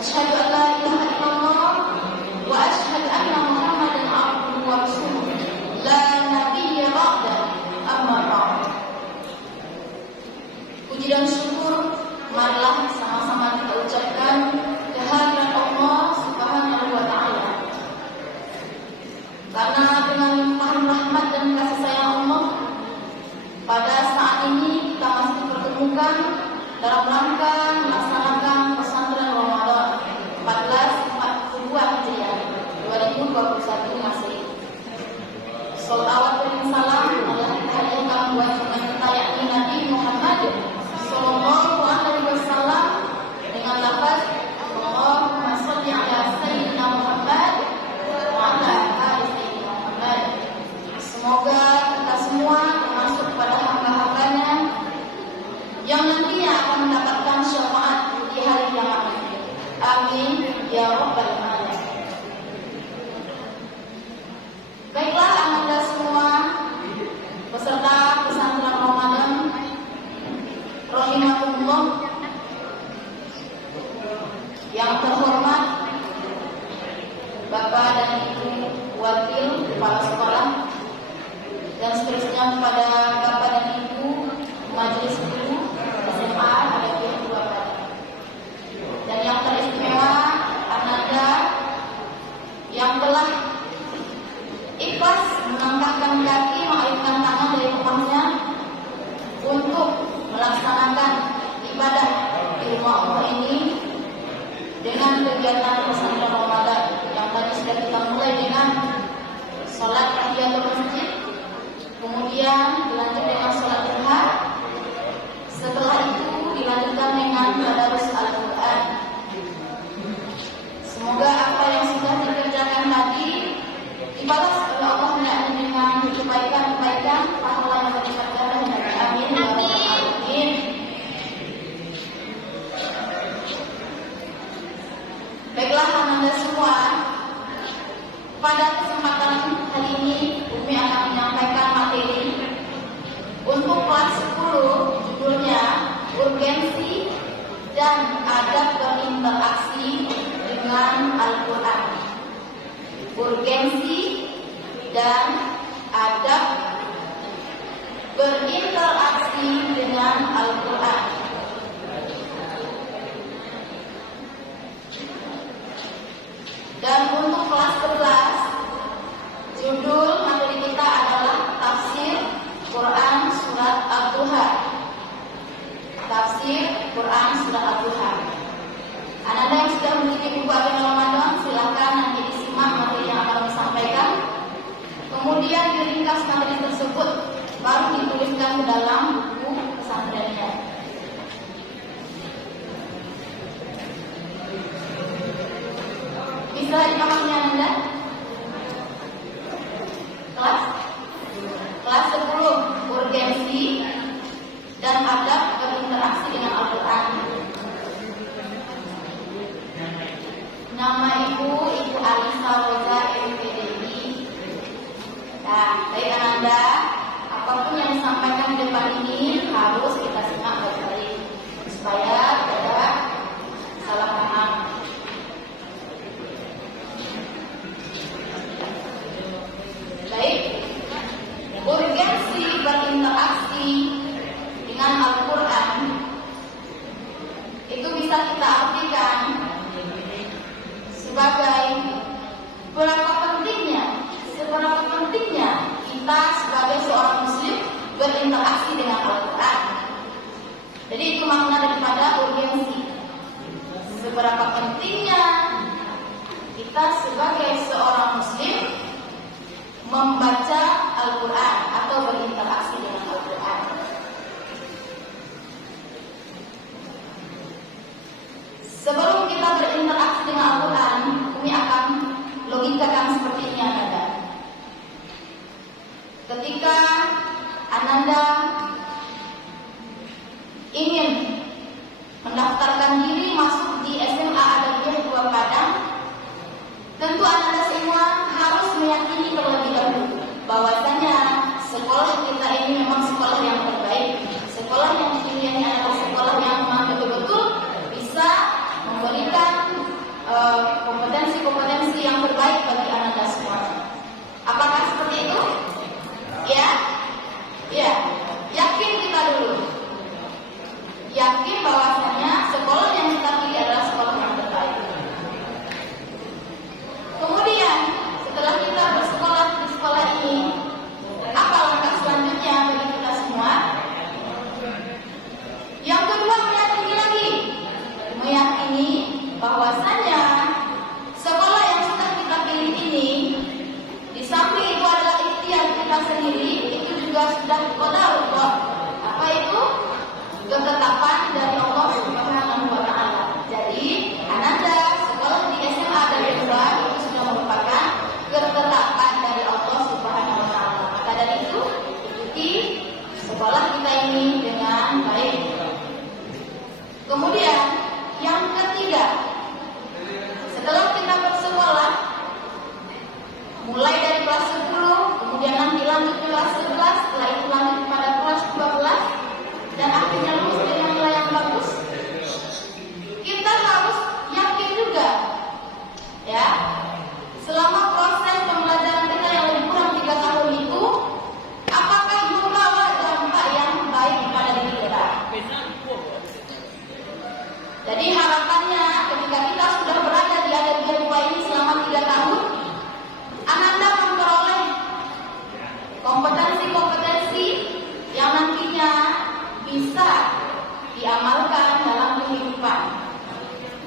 Asyhadu an la ilaha illallah wa asyhadu anna Muhammadan abduhu wa rasuluh. La nabiyya ba'da, amma ba'd. Puji dan syukur marilah sama-sama kita ucapkan kehadirat Allah Subhanahu wa taala. Karena dengan limpahan rahmat dan kasih sayang Allah, pada saat ini kita masih dipertemukan dalam rangka melaksanakan pesantren Ramadan 1442 Hijriah 2021 Masehi. Sholawat dan salam adalah dihadiahkan buat kita yakni Nabi Muhammad Sallallahu Alaihi Wasallam dengan lafaz Allahumma sholli ala Sayyidina Muhammad wa ala ali Sayyidina Muhammad. Semoga kita semua termasuk pada hamba-hambanya yang nantinya akan mendapatkan syafaat di hari kiamat. Amin ya rabbal alamin. Baiklah Anda semua peserta pesantren Ramadan rahimahullah yang terhormat Bapak dan Ibu Wakil Kepala Sekolah dan seterusnya kepada Bapak dan Ibu Majelis Guru SMA ada dua Bapak. Dan yang teristimewa Ananda yang telah ikhlas melangkahkan kaki mengalihkan tangan dari rumahnya untuk melaksanakan ibadah di rumah Allah ini dengan kegiatan pesantren Ramadan yang tadi sudah kita mulai dengan sholat tahiyatul masjid, kemudian dilanjut dengan sholat duha, setelah itu dilanjutkan dengan tadarus Al-Quran. Semoga apa yang sudah dikerjakan tadi dibalas oleh Allah dengan kebaikan-kebaikan pahala yang berlipat-lipat. Amin. Amin. Baiklah Anda semua, pada kesempatan kali ini Umi akan menyampaikan materi untuk kelas 10, judulnya urgensi dan adab berinteraksi dengan Al-Quran. Urgensi dan adab berinteraksi dengan Al-Quran. Dan untuk kelas 11, judul materi kita adalah tafsir Quran surat Ad-Duha. Tafsir Quran surat Ad-Duha. Anda yang sudah memiliki buku agenda Ramadan, silakan nanti disimak materi yang akan disampaikan. Kemudian diringkas materi tersebut, baru dituliskan ke dalam buku pesantrennya. Bisa dipahami Anda? Kelas 10, urgensi dan adab berinteraksi dengan Al-Quran. Nama Ibu Alisa Roza MPDI. Nah, baik Anda, apapun yang disampaikan di depan ini harus kita simak baik-baik supaya tidak salah paham. Baik, urgensi berinteraksi dengan Al-Quran itu bisa kita artikan sebagai seberapa pentingnya kita sebagai seorang muslim berinteraksi dengan Al-Quran. Jadi itu makna daripada urgensi. Seberapa pentingnya kita sebagai seorang muslim membaca Al-Quran atau berinteraksi dengan Al-Quran. Sebelum kita berinteraksi dengan Al-Quran, kami akan logikakan seperti ini Ananda. Ketika Ananda ingin mendaftarkan diri masuk di SMA Adabiyah 2 Padang, tentu Ananda semua harus meyakini terlebih dahulu bahwasanya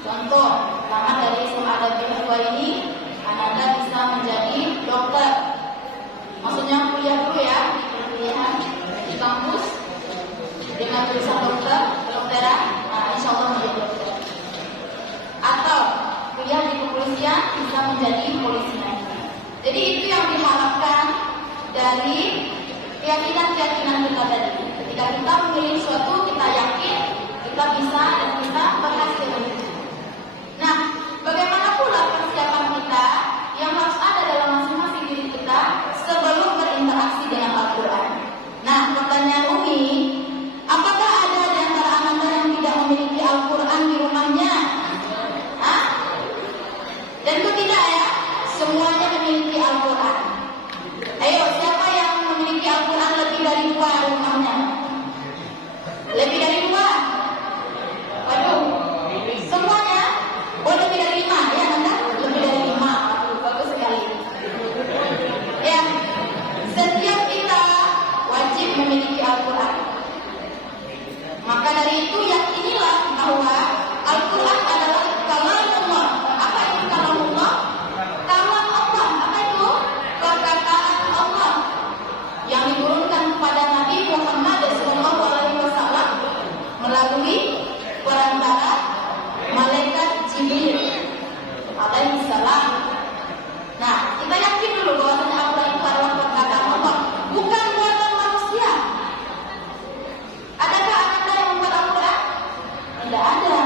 Contoh, tamat dari SMA dan B2 ini, Anda bisa menjadi dokter. Maksudnya kuliah dulu ya, di perkuliahan di kampus dengan jurusan dokter, kedokteran, insya Allah menjadi dokter. Atau kuliah di kepolisian bisa menjadi polisi nanti. Jadi itu yang diharapkan dari keyakinan-keyakinan kita tadi. Ketika kita memilih suatu, kita yakin kita bisa dan kita berhasil. Nah, bagaimana pula persiapan kita yang harus ada dalam masing-masing diri kita sebelum berinteraksi dengan Al-Quran? Nah, pertanyaan Umi, apakah ada di antara Anda yang tidak memiliki Al-Quran di rumahnya? Hah? Tentu tidak ya, semuanya memiliki Al-Quran. Ayo, siapa yang memiliki Al-Quran lebih dari 2 rumahnya? Lebih dari 2? Waduh, semuanya? Oh, lebih dari 5 ya Anda? Lebih dari 5, bagus sekali. Ya, setiap kita wajib memiliki Al-Quran. Maka dari itu yakinilah bahwa Al-Quran adalah kalamullah. Apa itu kalamullah? Kalam Allah. Apa itu? Perkataan Allah yang diturunkan kepada Nabi Muhammad SAW melalui perantara malaikat Jibril alaihi salam. Nah, kita yakin dulu bahwa Al-Quran itu adalah perkataan Allah, bukan buatan manusia. Adakah Anda yang membuat Al-Quran? Tidak ada.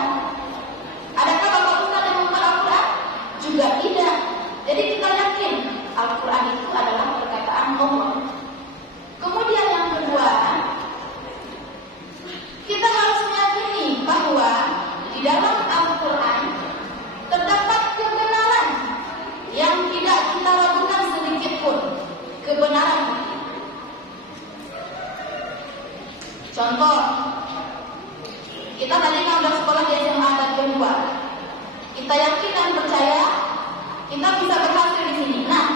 Adakah Bapak Ustaz yang membuat Al-Quran? Juga tidak. Jadi kita yakin Al-Quran itu adalah perkataan Allah. Kemudian yang kedua, kita harus meyakini bahwa di dalam Al-Quran terdapat kebenaran yang tidak kita ragukan sedikit pun. Kebenaran. Contoh, kita tadi kan sudah sekolah di SMA dan B2. Kita yakin dan percaya kita bisa berhasil di sini. Nah,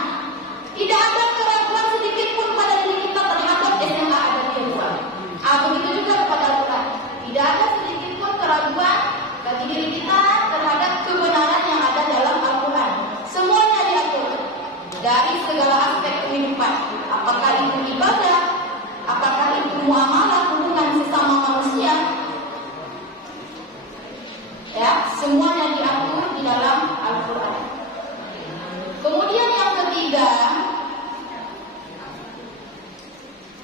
tidak ada keraguan sedikit pun pada diri kita terhadap SMA dan B2. Begitu juga kepada Al-Quran. Tidak ada sedikit pun keraguan bagi diri kita terhadap kebenaran yang ada dalam Al-Quran. Semuanya diatur dari segala aspek kehidupan. Apakah itu ibadah, apakah itu muamalah, hubungan sesama manusia, ya, semuanya diatur di dalam Al-Quran. Kemudian yang ketiga,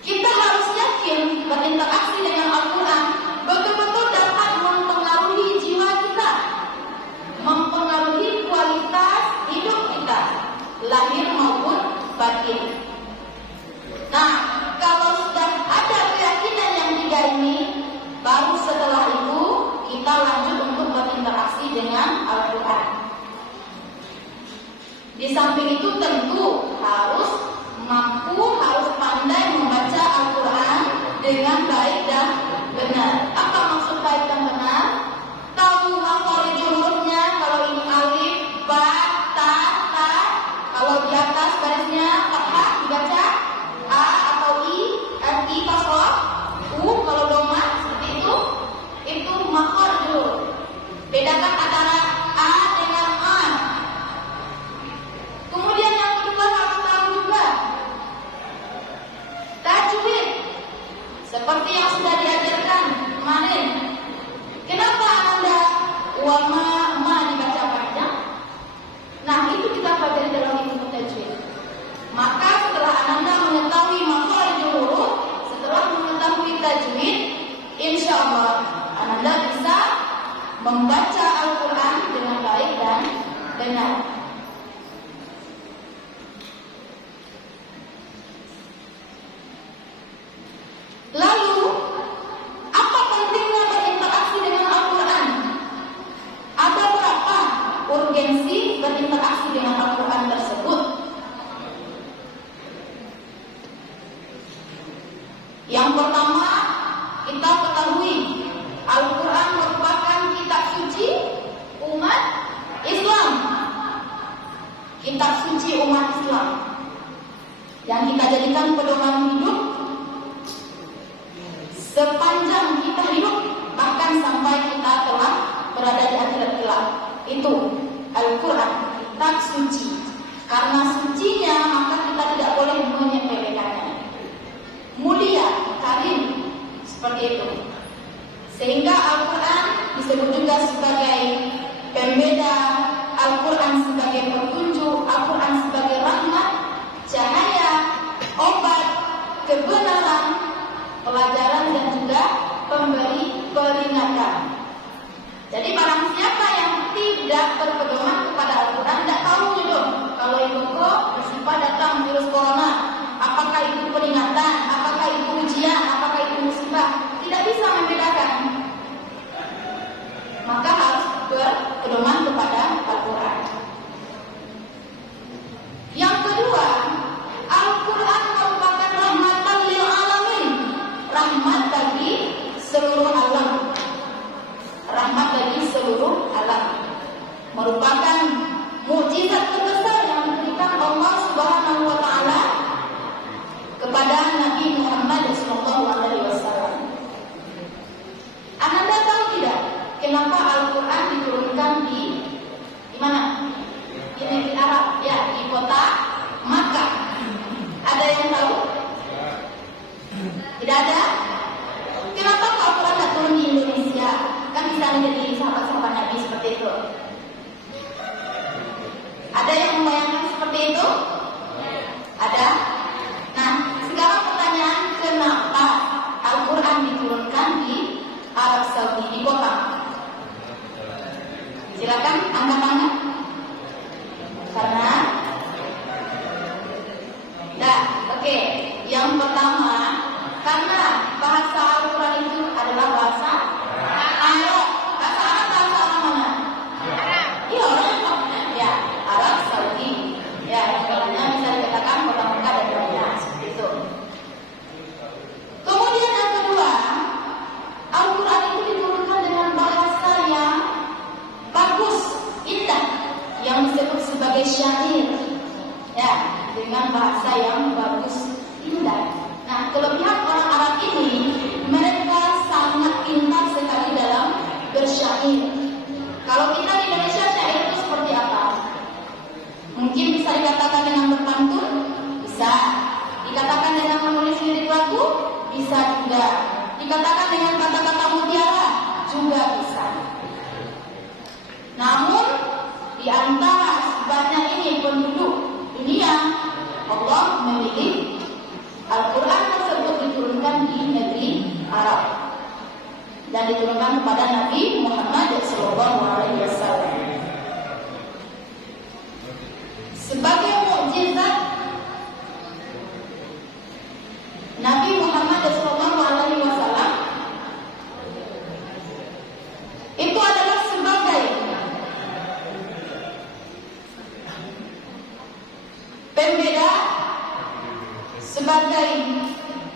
kita harus yakin berinteraksi dengan Al-Quran betul-betul dapat mempengaruhi jiwa kita, mempengaruhi kualitas hidup kita, lahir maupun batin. Nah, kalau sudah ada keyakinan yang tiga ini, baru setelah itu kita lanjut untuk berinteraksi dengan Al-Quran. Di samping itu tentu harus mampu, harus pandai membaca Al-Quran dengan baik dan benar. Apa maksud baik dan benar? Tahu makhraj hurufnya, kalau ini alif, ba, ta, ta. Kalau di atas barisnya fathah dibaca a atau i, i fathah, u kalau doma seperti itu makhraj huruf. Bedakan antara a dengan a. Kemudian yang kedua harus tahu juga tajwid, seperti yang sudah diajarkan kemarin. Kenapa Anda ma dibaca panjang? Nah, itu kita pelajari dalam ilmu tajwid. Maka setelah Anda mengetahui makhraj huruf, setelah mengetahui tajwid, insya Allah Anda bisa membaca Al-Quran dengan baik dan benar. Lalu, apa pentingnya berinteraksi dengan Al-Quran? Ada berapa urgensi berinteraksi dengan Al-Quran tersebut? Yang pertama, kita ketahui Al-Quran merupakan kitab suci umat Islam. Kitab suci umat Islam yang kita jadikan pedoman hidup sepanjang kita hidup, bahkan sampai kita telah berada di akhirat kelak. sebagai pembeda, Al-Quran sebagai petunjuk, Al-Quran sebagai rahmat, cahaya, obat, kebenaran, pelajaran dan juga pemberi peringatan. Jadi barang siapa yang tidak berpedoman kepada Al-Quran, tidak tahu gitu. Kalau itu kok bersifat datang virus corona, apakah itu peringatan, apakah itu ujian, apakah itu musibah, tidak bisa membedakan. Maka harus berpedoman kepada Al-Quran. Yang kedua, Al-Quran merupakan rahmatan lil alamin, rahmat bagi seluruh alam, rahmat bagi seluruh alam, merupakan mukjizat terbesar yang diberikan Allah Subhanahu wa taala kepada Nabi Muhammad SAW. Anda tahu tidak kenapa Al-Quran diturunkan di mana? Di negeri Arab, ya, di kota Makkah. Ada yang tahu? Tidak ada? Kenapa Al-Quran tidak turun di Indonesia? Kan bisa menjadi sahabat-sahabat Nabi seperti itu. Ada yang membayangkan seperti itu? Ada? Nah, sekarang pertanyaan, kenapa Al-Quran diturunkan di Arab Saudi, di kota? Silakan angkat tangan. Karena oke. Yang pertama, karena bahasa Al-Quran itu adalah bahasa Arab. Bahasa Arab, bahasa orang mana? Arab. Iya, orang ya, Arab Saudi. Ya, istilahnya bisa dikatakan kota Mekah dan Madinah, seperti itu. Kemudian yang kedua, Al-Quran itu diturunkan dengan bahasa yang bagus, indah, yang disebut sebagai syair. Ya, dengan bahasa yang bagus, indah. Nah, kelebihan orang Arab ini, mereka sangat pintar sekali dalam bersyair. Kalau kita di Indonesia, syair itu seperti apa? Mungkin bisa dikatakan dengan berpantun, bisa. Dikatakan dengan menulis lirik lagu, bisa juga. Dikatakan dengan kata-kata mutiara, juga bisa. Namun, di antara sebanyak ini penduduk dunia, Allah memilih Al-Quran tersebut diturunkan di negeri Arab dan diturunkan kepada Nabi Muhammad SAW sebagai mukjizat. Nabi Muhammad SAW itu adalah sebagai pembeda, sebagai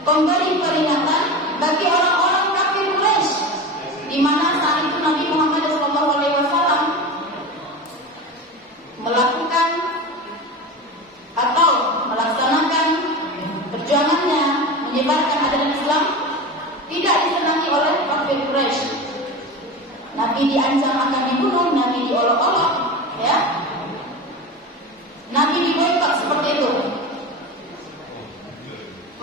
pemberi peringatan bagi orang-orang kafir Quraisy, di mana saat itu Nabi Muhammad SAW melakukan atau melaksanakan perjuangannya menyebarkan ajaran Islam tidak disenangi oleh kafir Quraisy. Nabi diancam akan dibunuh, Nabi diolok-olok, ya. Nabi diboikot seperti itu.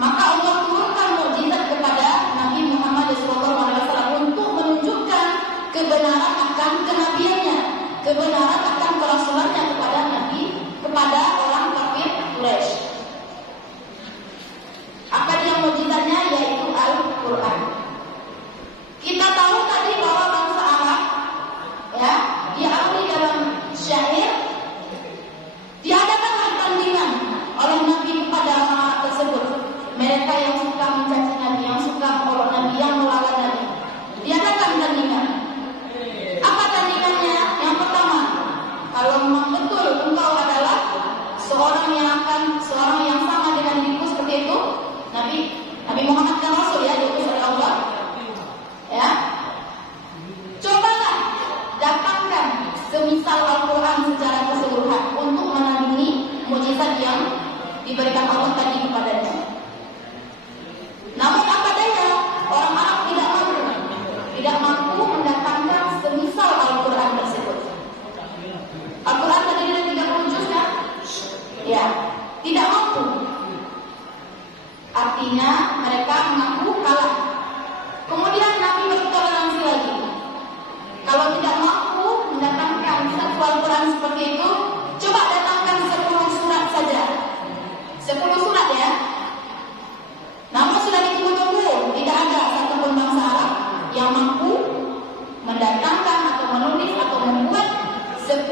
Maka Allah turunkan mukjizat kepada Nabi Muhammad SAW untuk menunjukkan kebenaran akan kenabiannya, kebenaran akan kerasulannya kepada Nabi, kepada orang kafir Quraisy. Apa dia mukjizatnya? Yaitu Al-Quran. Kita tahu tadi bahwa bangsa Arab, ya, diakui dalam syair, diadakanlah tandingan oleh Nabi kepada orang tersebut. Mereka yang suka mencaci Nabi, yang suka melolok Nabi, yang melawan Nabi, diadakan tandingan. Apa tandingannya? Yang pertama, kalau memang betul engkau adalah seorang yang sama dengan diriku seperti itu, Nabi Muhammad kan Rasul, ya, diutus oleh Allah, ya. Cobalah datangkan semisal Al-Quran secara keseluruhan untuk menandingi mukjizat yang diberikan Allah tadi kepadanya. Namun apa daya, orang Arab tidak mampu mendatangkan semisal Al-Quran tersebut. Al-Quran tadi ada 30 juz, ya? Ya, tidak mampu. Artinya mereka mengaku kalah. Kemudian Nabi bertoleransi lagi. Kalau tidak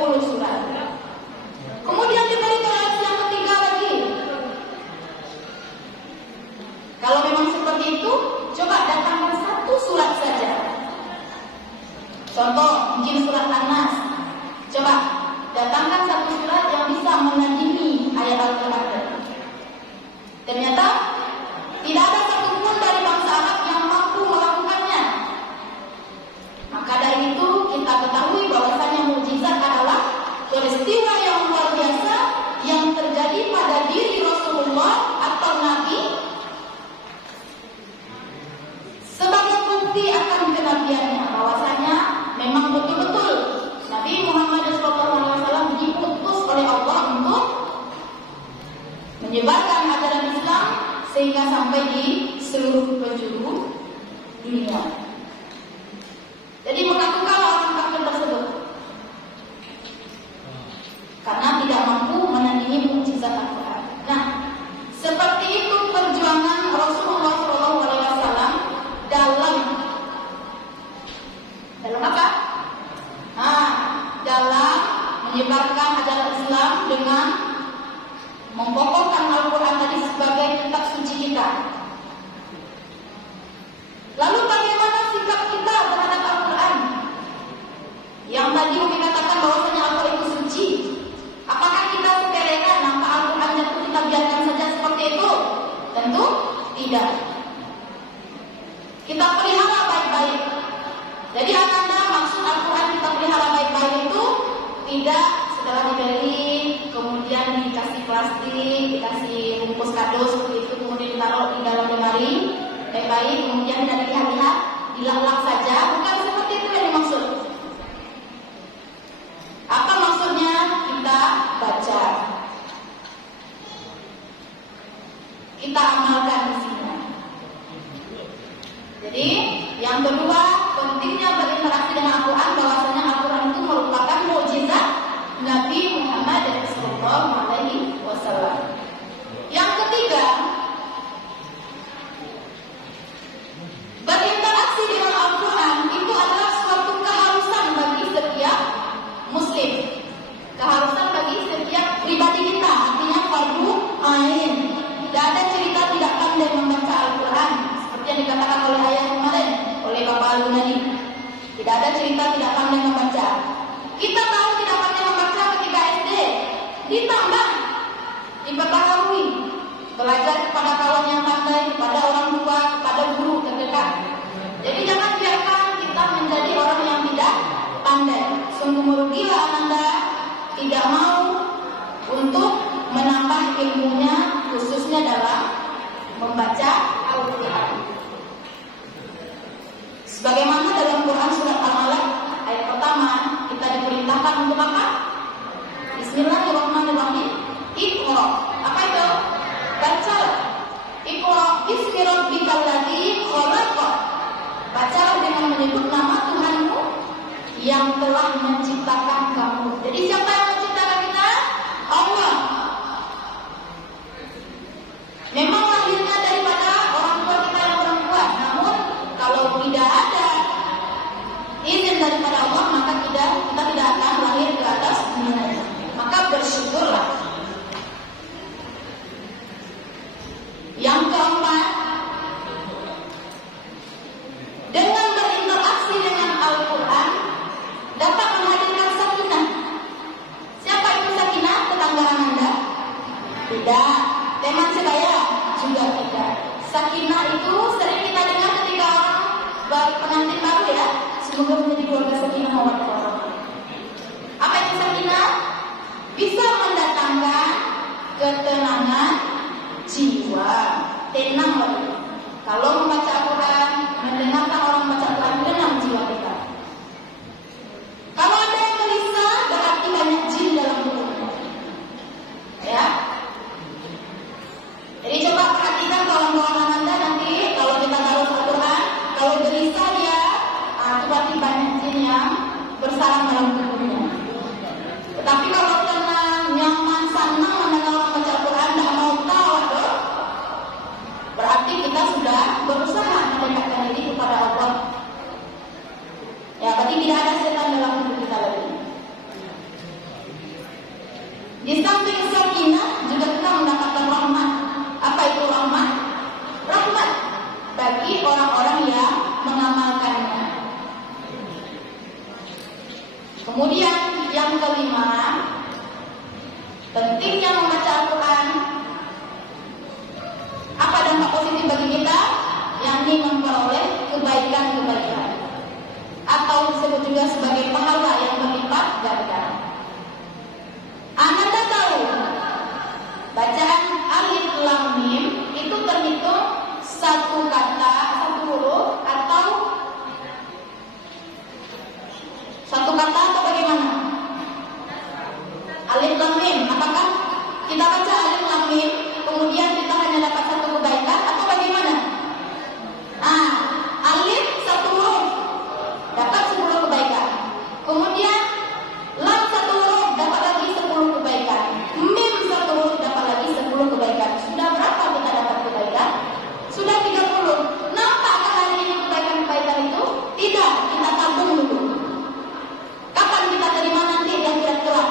20 surat. Kemudian diberi toleransi yang ketiga lagi. Kalau memang seperti itu, coba datangkan satu surat saja. Contoh, mungkin surat An-Nas. Coba datangkan satu surat yang bisa menandingi ayat Al-Quran. Ternyata tidak ada satupun dari bangsa Arab yang mampu melakukannya. Maka dari itu kita ketahui bahwasanya mukjizat adalah peristiwa yang luar biasa yang terjadi pada diri Rasulullah atau Nabi sebagai bukti akan kenabiannya, bahwasanya memang betul-betul Nabi Muhammad SAW diutus oleh Allah untuk menyebarkan ajaran Islam sehingga sampai di seluruh penjuru dunia. Jadi mengakukanlah orang kafir tersebut karena tidak mampu menandingi mukjizat Al-Quran. Nah, seperti itu perjuangan Rasulullah SAW dalam apa? Dalam menyebarkan ajaran Islam dengan mempokohkan Al-Quran tadi sebagai kitab suci kita. Lalu bagaimana sikap kita terhadap Al-Quran? Yang tadi Umi katakan bahwasanya Al-Quran itu suci. Apakah kita sepelekan nampak Al-Qurannya itu kita biarkan saja seperti itu? Tentu tidak. Kita pelihara baik-baik. Jadi ananda maksud Al-Quran kita pelihara baik-baik itu tidak setelah dibeli kemudian dikasih plastik, dikasih bungkus kado seperti itu, kemudian ditaruh di dalam lemari baik-baik, kemudian tidak dilihat-lihat, dilap-lap saja. Bukan seperti itu yang dimaksud. Apa maksudnya? Kita baca, kita amalkan di sini. Jadi yang kedua, pentingnya berinteraksi dengan Al-Quran, bahwasanya Al-Quran itu merupakan mukjizat Nabi Muhammad SAW. Yang ketiga, berinteraksi dengan Al-Quran itu adalah suatu keharusan bagi setiap Muslim, keharusan bagi setiap pribadi kita, artinya fardu ain. Tidak ada cerita tidak pandai membaca Al-Quran seperti yang dikatakan oleh ayah kemarin, oleh Bapak Al-Gunadi. Tidak ada cerita tidak pandai membaca. Kita tahu tidak pandai membaca ketika SD, ditambah diperbaharui, belajar kepada kawan yang pandai, kepada orang tua, kepada guru terdekat. Jadi jangan biarkan kita menjadi orang yang tidak pandai. Sungguh merugilah Anda tidak mau untuk menambah ilmunya, khususnya dalam membaca Al-Quran. Sebagaimana dalam Quran surat Al-Alaq ayat pertama kita diperintahkan untuk apa? Bismillahirrahmanirrahim. Iqra. Apa itu? Bacalah. Iqra bismi rabbikal ladzi khalaq. Bacalah dengan menyebut nama Tuhanmu yang telah menciptakan kamu. Jadi siapa yang menciptakan kita? Allah. Memang lahirnya daripada orang tua kita yang perempuan, namun kalau tidak ada izin daripada Allah, maka kita tidak akan lahir ke atas dunia. Maka bersyukurlah. Yang keempat, dengan berinteraksi dengan Al-Quran dapat menghadirkan sakinah. Siapa itu sakinah? Tetangga Anda? Tidak. Teman sebaya? Juga tidak. Sakinah itu sering kita dengar ketika orang pengantin baru ya. Semoga menjadi keluarga sakinah mawaddah warahmah. Apa itu sakinah? Bisa mendatangkan ketenangan jiwa, tenang lagi. Kalau membaca Al-Quran, mendengarkan orang membaca Al-Quran, tenang jiwa kita. Kalau ada yang gelisah, berarti banyak jin dalam tubuhnya. Ya. Jadi coba perhatikan kawan-kawan Anda nanti kalau kita taruh Al-Quran, kalau gelisah dia, itu berarti banyak jin yang bersarang dalam tubuhnya. Tetapi kalau tenang, nyaman, senang mendengar orang baca Al-Quran, tidak mau tahu, berarti kita sudah Di samping sakinah juga kita mendapatkan rahmat. Apa itu rahmat? Rahmat bagi orang-orang yang mengamalkannya. Kemudian yang kelima, pentingnya membaca Al-Quran. Apa dampak positif bagi kita? Yakni memperoleh kebaikan-kebaikan, atau disebut juga sebagai pahala yang berlipat ganda. Anda tahu bacaan alif lam mim itu terhitung satu kata, satu huruf, atau satu kata, atau bagaimana? Alif lam mim, apakah kita baca alif lam mim kemudian kita hanya dapat satu kebaikan, atau bagaimana? Alif satu huruf dapat 10 kebaikan, kemudian lam satu huruf dapat lagi 10 kebaikan, mim satu huruf dapat lagi 10 kebaikan. Sudah berapa kita dapat kebaikan? Sudah 30. Nampak kan hari ini kebaikan-kebaikan itu? Tidak, kita tabung dulu. Kapan kita terima nanti dan kira-kira?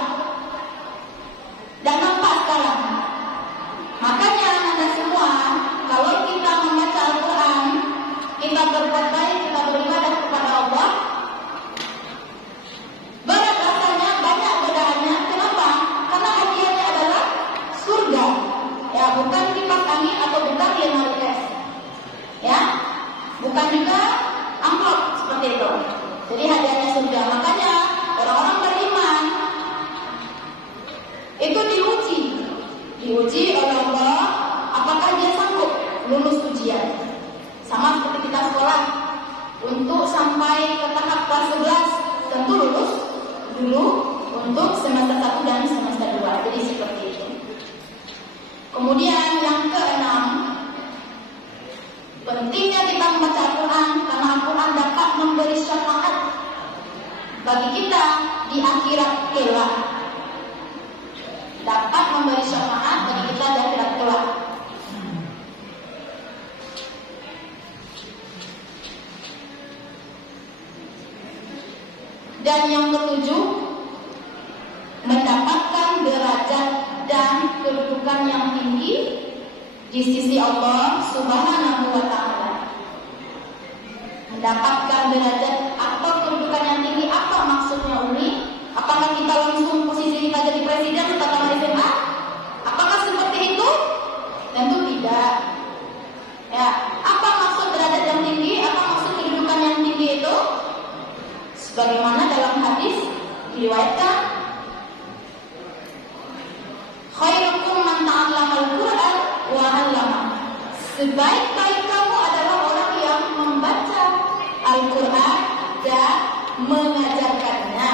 Dan nampak sekarang. Makanya Anda semua, kalau kita membaca Al-Quran, kita berbuat baik, kita beribadah kepada Allah, berat rasanya, banyak godaannya. Kenapa? Karena hadiahnya adalah surga. Ya, bukan kipas angin atau bukan Lionel Messi. Ya, bukan juga amplop seperti itu. Jadi hadiahnya surga. Makanya orang-orang beriman itu diuji oleh Allah, apakah dia sanggup lulus ujian. Sama seperti kita sekolah, untuk sampai ke tahap kelas 11 tentu lulus dulu untuk semester 1 dan semester 2. Jadi seperti itu. Kemudian yang keenam, pentingnya kita membaca Al-Quran, karena Al-Quran dapat memberi syafaat bagi kita di akhirat kelak. Dapat memberi syafaat bagi kita di akhirat kelak. Dan yang ketujuh, mendapatkan derajat dan kedudukan yang tinggi di sisi Allah Subhanahu wa Ta'ala. Mendapatkan derajat atau kedudukan yang tinggi, apa maksudnya Umi? Apakah kita langsung posisi kita jadi presiden setelah SMA? Apakah seperti itu? Tentu tidak. Ya, apa maksud derajat yang tinggi? Apa maksud kedudukan yang tinggi itu? Sebagaimana dalam hadis diriwayatkan, khairukum man ta'allama al-Qur'an wa 'allama. Sebaik-baik kamu adalah orang yang membaca Al-Qur'an dan mengajarkannya.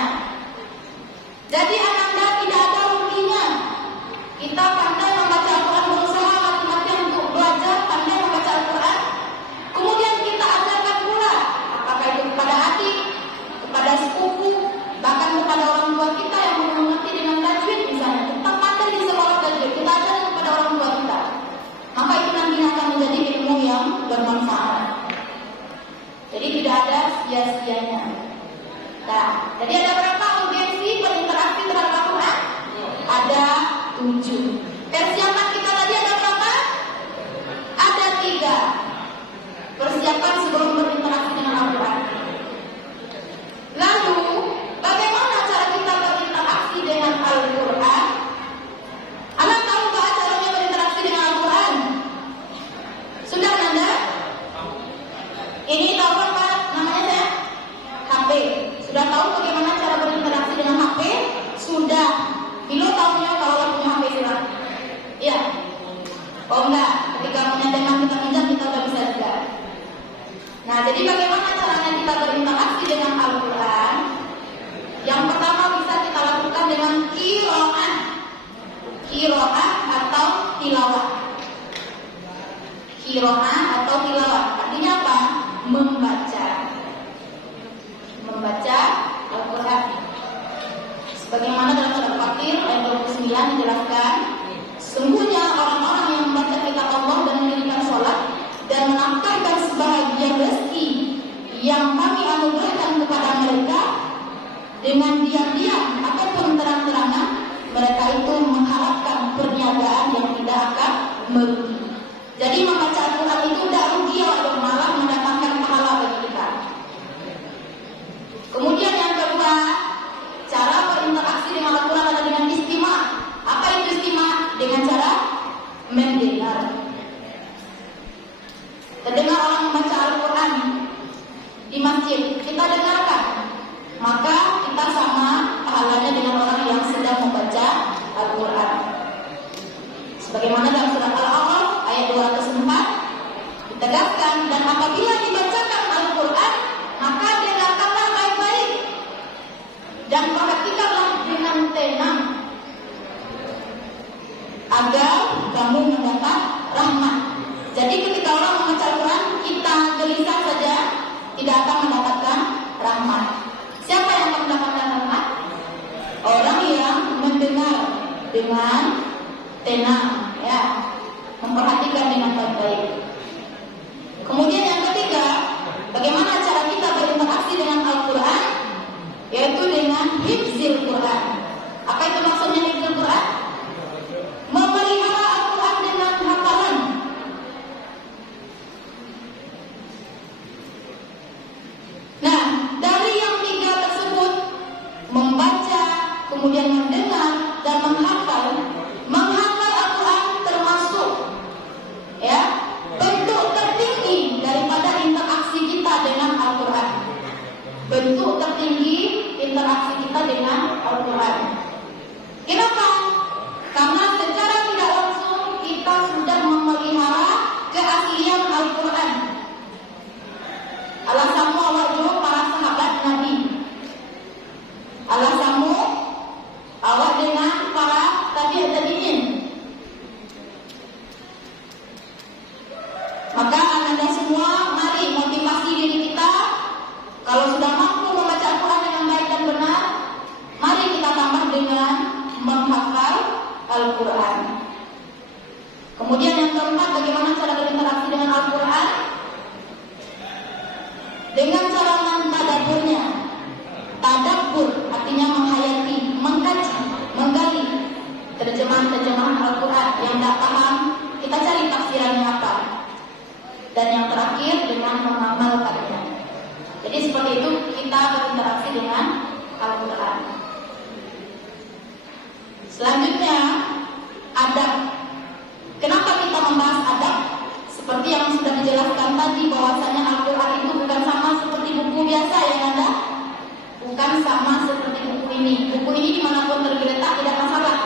Jadi ananda tidak ada ruginya kita pandai membaca Al-Quran, berusaha mati-matian untuk belajar pandai membaca Al-Quran, kemudian kita ajarkan pula, apakah itu kepada adik, kepada sepupu, bahkan kepada orang tua kita yang belum mengerti dengan tajwid misalnya, kita pandai di sekolah tajwid, kita ajarkan kepada orang tua kita, maka itu nanti akan menjadi ilmu yang bermanfaat. Jadi tidak ada sia-sianya. Nah, jadi ada berapa urgensi berinteraksi terhadap Al-Quran? Ada 7. Persiapan kita tadi ada berapa? Ada 3. Persiapan sebelum berinteraksi dengan Al-Quran. Lalu, bagaimana cara kita berinteraksi dengan Al-Quran? Anda tahu nggak caranya berinteraksi dengan Al-Quran? Sudah Anda? Ini tahu apa namanya saya? HP. Sudah tahu bagaimana cara berinteraksi dengan HP? Sudah. Bilo tahunya kalau punya HP sudah? Iya. Oh enggak, ketika punya teman kita pinjam kita udah bisa juga. Nah, jadi bagaimana caranya kita berinteraksi dengan Al-Quran? Yang pertama bisa kita lakukan dengan qiraah. Qiraah atau tilawah. Qiraah atau tilawah. Artinya apa? Membaca Al-Quran. Sebagaimana dalam surat Fatir ayat 29 dijelaskan, sungguhnya orang-orang yang membaca kitab Allah dan mendirikan sholat dan menafkahkan sebahagian rezeki yang kami anugerahkan kepada mereka dengan diam-diam ataupun terang-terangan, mereka itu dengan tenang, ya, memperhatikan dengan baik-baik. Kemudian yang ketiga, bagaimana cara kita berinteraksi dengan Al-Quran, yaitu dengan hifzil Quran. Apa itu maksudnya hifzil Quran? Memelihara Al-Quran dengan hafalan. Nah, dari yang tiga tersebut, membaca, kemudian mendengar, dan menghafal Al-Quran termasuk, ya, bentuk tertinggi daripada interaksi kita dengan Al-Quran. Bentuk tertinggi interaksi kita dengan Al-Quran. Kenapa? Karena secara tidak langsung kita sudah memelihara keaslian Al-Quran. Alasanmu awak jauh para sahabat Nabi. Alasanmu awak dengan para tabi'in. Maka anda semua, mari motivasi diri kita. Kalau sudah mampu membaca Al-Quran dengan baik dan benar, mari kita tambah dengan menghafal Al-Quran. Kemudian yang keempat, bagaimana cara berinteraksi dengan Al-Quran? Dengan cara mentadaburnya. Tadabbur artinya menghayati, mengkaji, menggali terjemahan-terjemahan Al-Quran. Yang tidak paham, kita cari tafsirannya apa. Dan yang terakhir, dengan mengamalkannya. Jadi seperti itu kita berinteraksi dengan Al-Quran. Selanjutnya, adab. Kenapa kita membahas adab? Seperti yang sudah dijelaskan tadi, bahwasanya Al-Quran itu bukan sama seperti buku biasa yang ada. Bukan sama seperti buku ini. Buku ini dimanapun tergeletak tidak masalah.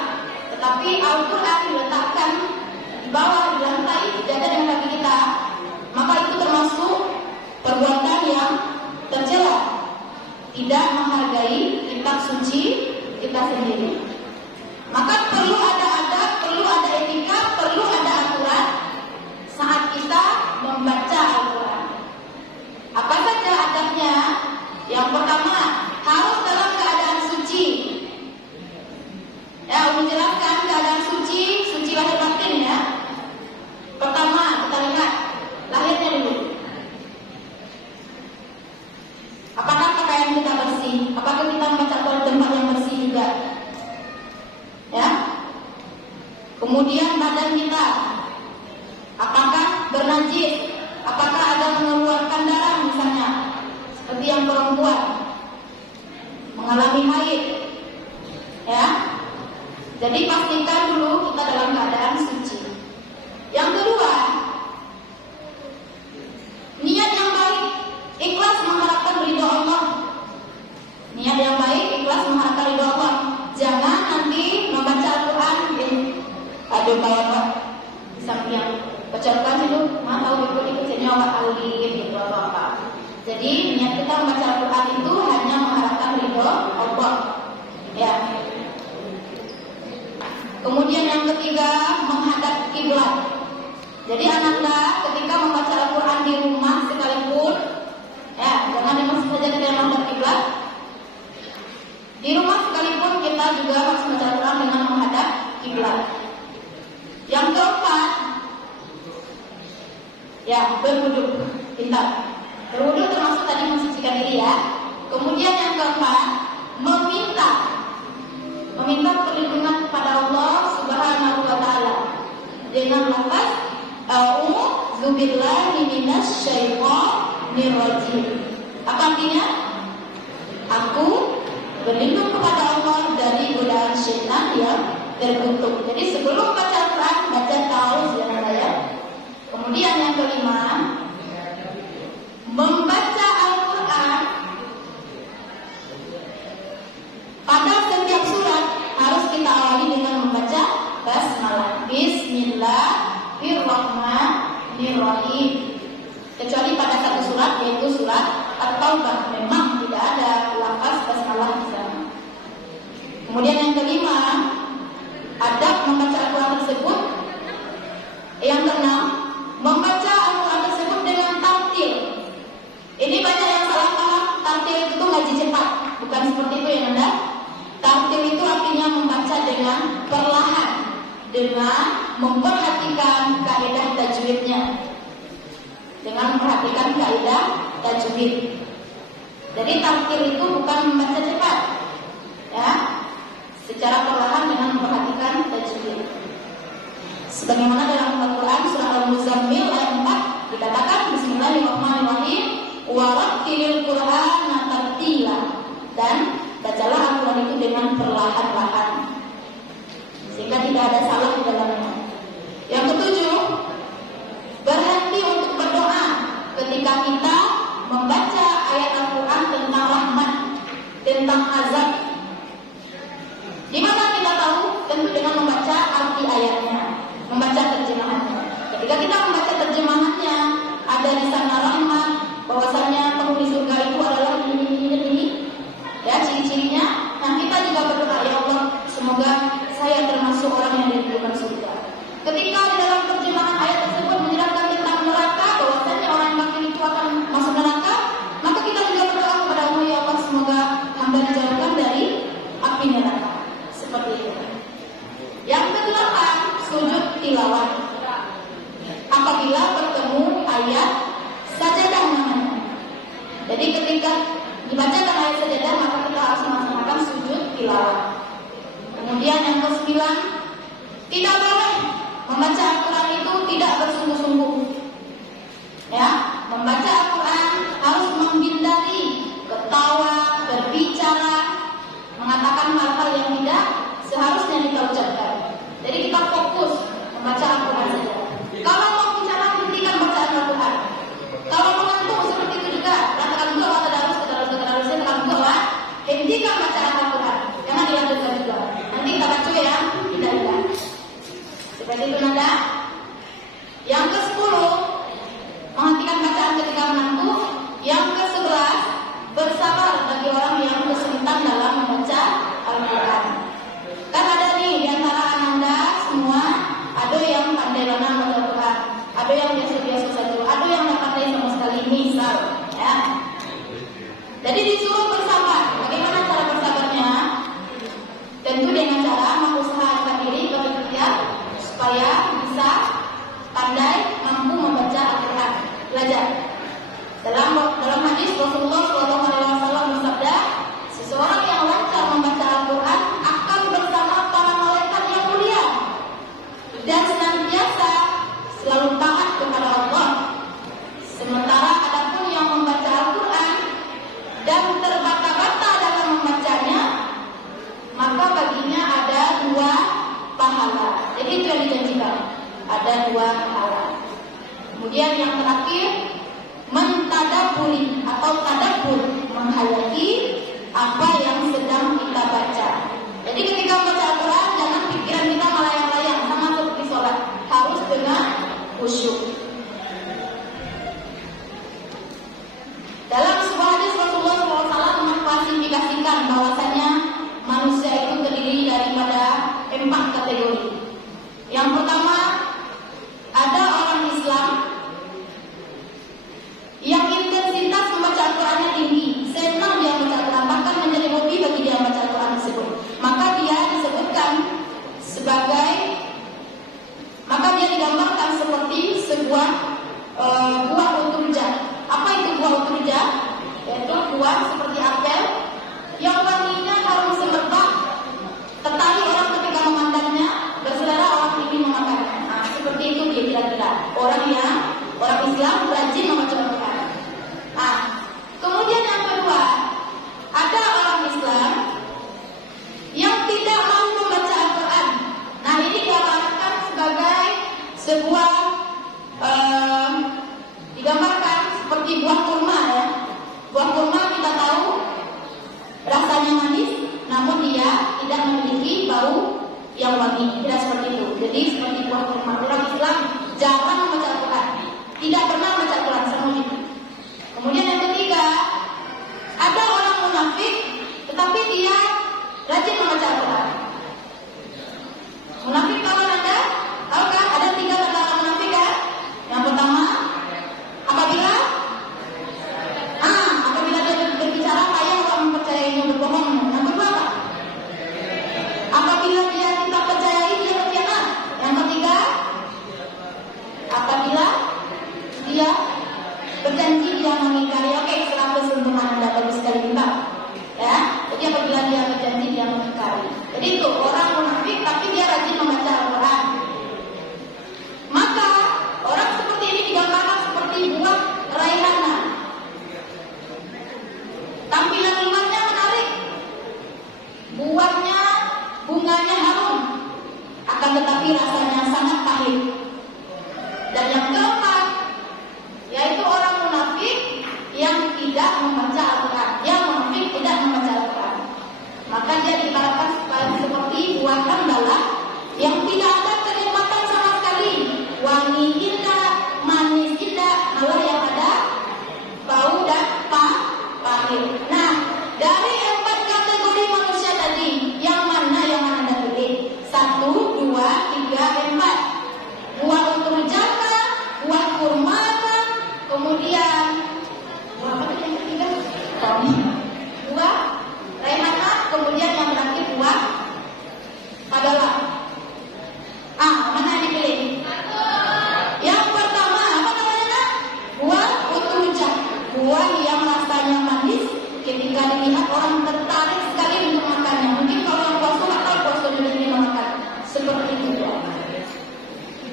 Tetapi Al-Quran diletakkan di bawah, di lantai, dijaga dengan kaki kita. Maka itu termasuk perbuatan yang tercela, tidak menghargai kitab suci kita sendiri. Maka perlu ada adab, perlu ada etika, perlu ada aturan saat kita membaca Al-Quran. Apa saja adabnya? Yang pertama, harus dalam keadaan suci. Ya, menjelaskan keadaan suci, suci lahir batin, ya. Pertama, kita lihat lahirnya dulu. Apakah pakaian kita bersih? Apakah kita membaca Al-Quran di tempat yang bersih juga? Ya. Kemudian badan kita, apakah bernajis? Apakah ada mengeluarkan darah misalnya? Seperti yang perempuan mengalami haid. Ya. Jadi pastikan dulu kita dalam keadaan suci. Yang kedua, niat yang baik, ikhlas mengharapkan ridho Allah. Niat yang baik, ikhlas mengharapkan ridho Allah. Jangan nanti membaca Al-Quran aduh kayak samping baca Al-Quran itu tahu ikut senyawa auli gitu apa. Jadi niat kita membaca Al-Quran itu hanya mengharapkan ridho Allah. Ya. Kemudian yang ketiga, menghadap kiblat. Jadi ananda ketika membaca Al-Quran di rumah sekalipun, ya, jangan dimaksud saja kita menghadap kiblat. Di rumah sekalipun kita juga harus membaca Al-Quran dengan menghadap kiblat. Yang keempat, ya, berwudu. Pintar. Berwudu termasuk tadi mensucikan diri, ya. Kemudian yang keempat, meminta perlindungan kepada Allah Subhanahu wa taala dengan lafaz a'udzubillahi minasyaitonir rajim. Apa artinya? Aku berlindung kepada Allah dari godaan syaitan yang terkutuk. Jadi sebelum baca Al-Quran, baca ta'awudz ya. Kemudian yang kelima, membaca Al-Quran pada setiap surat harus kita awali dengan membaca basmalah. Bismillahirrahmanirrahim. Kecuali pada satu surat, yaitu surat At-Taubah, memang tidak ada lafaz basmalah di sana. Kemudian yang kelima, adab membaca Al-Quran tersebut. Yang keenam, membaca Al-Quran tersebut dengan tartil. Ini banyak yang salah paham. Tartil itu ngaji cepat, bukan seperti itu ya Anda. Tartil itu artinya membaca dengan perlahan. dengan memperhatikan kaidah tajwidnya. Dengan memperhatikan kaidah tajwid. Jadi tartil itu bukan membaca cepat, ya, secara perlahan dengan memperhatikan tajwid. Sebagaimana dalam Al-Quran surah Al-Muzammil ayat 4 dikatakan Bismillahirrahmanirrahim warattilil Qur'ana tartila, dan bacalah Al-Quran itu dengan perlahan-lahan sehingga tidak ada salah di dalamnya. Yang ketujuh, berhenti untuk berdoa ketika kita membaca ayat Al-Quran tentang rahmat, tentang azab. Di mana kita tahu? Tentu dengan membaca arti ayatnya, membaca terjemahannya. Ketika kita membaca terjemahannya, ada di sana rahmat, bahwasanya penghuni surga itu adalah ini, ya, ciri-cirinya. Nah, kita juga berdoa, ya Allah, semoga saya termasuk orang yang diberikan surga. Ketika di dalam terjemahan ayat tersebut menjelaskan tentang neraka, bahwasanya orang yang kafir itu akan masuk neraka, maka kita juga berdoa kepada Allah, ya Allah, semoga hamba dijauhkan dari api neraka. Seperti itu. Yang kedelapan, sujud tilawah. Apabila bertemu ayat sajadah namanya. Jadi ketika dibacakan ayat sajadah, maka kita harus melaksanakan sujud tilawah. Kemudian yang ke-9, tidak boleh membaca Al-Quran itu tidak bersungguh-sungguh. Ya, membaca Al-Quran harus menghindari ketawa, berbicara, mengatakan hal-hal yang tidak seharusnya kita ucapkan. Jadi kita fokus membaca Al-Quran saja. Kalau mau bicara, hentikan bacaan Al-Quran. Kalau mengantuk seperti itu juga, katakan dua atau terus hentikan bacaan Al-Quran. Jangan dilanjutkan juga. Nanti kita baca ya, tidak. Seperti itu nada. Yang ke-10, menghentikan bacaan ketika mengantuk. Yang ke-11, bersabar bagi orang yang kesulitan dalam membaca Al-Quran. Kan ada nih di antara Anda semua, ada yang pandai banget membaca Al-Quran, ada yang biasa-biasa saja, ada yang tidak pandai sama sekali, misal, ya. Jadi disuruh bersabar. Bagaimana cara bersabarnya? Tentu dengan cara mengusahakan diri berikhtiar supaya bisa pandai mampu membaca Al-Quran. Belajar. Dalam hadis Rasulullah SAW bersabda, seseorang yang lancar membaca Al-Quran akan bersama para malaikat yang mulia dan senantiasa selalu taat kepada Allah. Sementara adapun yang membaca Al-Quran dan terbata-bata dalam membacanya, maka baginya ada 2 pahala. Jadi itu yang dijanjikan, ada 2 pahala. Kemudian yang terakhir, mentadaburi atau tadabbur, menghayati apa yang sedang kita baca. Jadi ketika membaca Al-Quran, jangan pikiran kita melayang-layang sama seperti sholat, harus dengan khusyuk. Dalam sebuah hadis Rasulullah SAW mengklasifikasikan bahwasanya manusia itu terdiri daripada 4 kategori. Yang pertama, ada orang Islam yang intensitas membaca Al-Qurannya tinggi, senang dia membaca Al-Quran, bahkan menjadi hobi bagi dia membaca Al-Quran tersebut. Maka dia disebutkan sebagai, maka dia digambarkan seperti sebuah buah uturja. Apa itu buah uturja? Yaitu buah seperti apel yang wanginya harum semerbak, tertarik orang ketika memandangnya, berselera orang ingin memakannya. Nah, seperti itu dia kira-kira orang Islam rajin membaca Al-Quran. Nah, kemudian yang kedua, ada orang Islam yang tidak mau membaca Al-Quran. Nah, ini digambarkan sebagai sebuah digambarkan seperti buah kurma, ya. Buah kurma kita tahu rasanya manis, namun dia tidak memiliki bau yang wangi, tidak seperti itu. Jadi seperti buah kurma. Orang Islam jarang membaca Al-Quran, tidak pernah membaca Al-Quran sama itu. Kemudian yang ketiga, ada orang munafik, tetapi dia rajin membaca Al-Quran. Munafik kawan Anda, tahu kan? Ada 3 tanda orang munafik kan? Yang pertama, apabila dia berbicara kayak orang mempercayainya berbohong. Yang kedua apa? Apabila dia kita percayai dia berkhianat. tapi rasanya sangat pahit. Dan yang keempat, yaitu orang munafik yang tidak membaca Al-Quran. Yang munafik tidak membaca Al-Quran, maka dia diibaratkan seperti buah kandala yang tidak ada kenikmatan sama sekali, wangi indah, manis indah, malah yang ada bau dan pahit. Nah, dari 4 kategori manusia tadi, yang mana Anda pilih? 1, 2, 3, 4. Buah untur jana, buah kurma, kemudian buah apa yang ketiga? Buah rehana, kemudian yang terakhir buah kadala. Mana yang dipilih? Yang pertama apa namanya? Buah utruja, buah yang rasanya manis. Ketika dilihat orang tertarik sekali untuk makannya. Mungkin kalau yang puasa atau puasa ini makan seperti itu.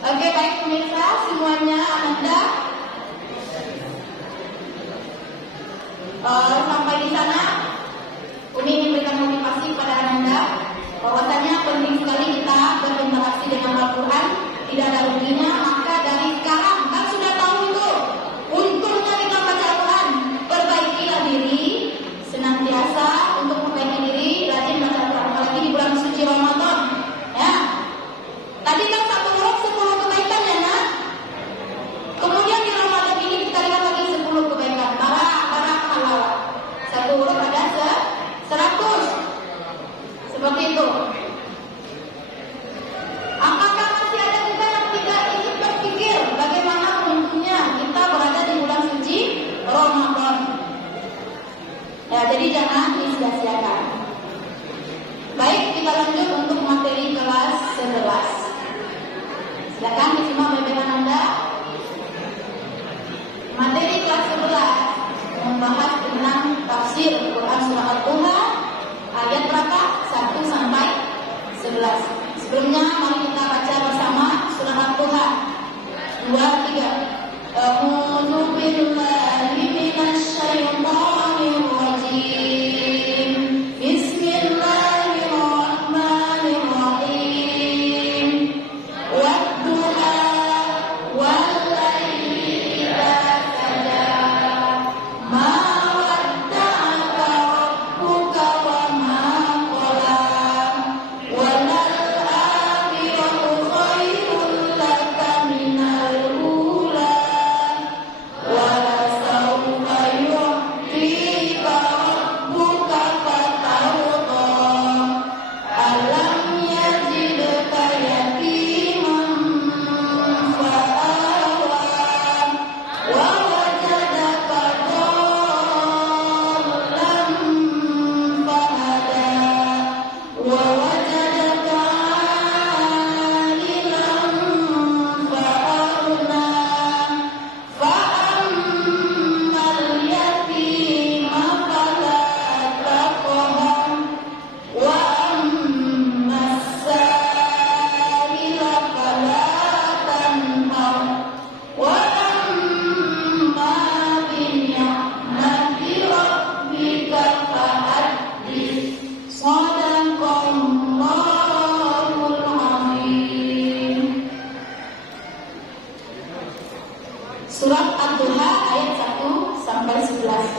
Oke, baik pemirsa semuanya, Anda sampai di sana. Umi ingin memberikan motivasi kepada Anda bahwasanya penting sekali kita berinteraksi dengan Al-Quran, tidak ada ruginya. Maka dari sekarang kan sudah tahu itu untungnya kita baca Al-Quran. Perbaikilah diri senantiasa untuk memperbaiki diri, rajin baca Al-Quran, apalagi di bulan suci Ramadan. Ya, tadi kan 1 huruf 10 kebaikan ya nak. Kemudian di Ramadan ini kita lihat lagi 10 kebaikan. Barang halal. 1 huruf ada 100. Seperti itu. Apakah masih ada juga yang tidak ingin berpikir bagaimana untungnya kita berada di bulan suci Ramadan? Ya, jadi jangan disia-siakan. Baik, kita lanjut untuk materi kelas 11. Silakan disimak bacaan Anda. Materi kelas 11 membahas tentang tafsir Quran surah Al-Duha ayat berapa? 1 sampai 11. Sebelumnya mari kita baca bersama surah Al-Duha 2, 3. A'udzu billahi minasy syaithanir rajim. Bismillahirrahmanirrahim. Wadduha wal laili idza saja. Ma wadda'aka rabbuka wa ma qala. Wal akhiratu khairul laka minal ula. Wa lasawfa yu'tika rabbuka fatarda. Alam yajidka yatiman fa'awa. Wa wajadaka dhallan fahada. Wa wajadaka 'ailan fa'aghna. Fa'ammal yatima fala taqhar. Wa ammas sa'ila fala tanhar. Wa amma bi ni'mati rabbika fahaddits. Shadaqallahul azim. Surat Ad-Duha ayat 1 sampai 11.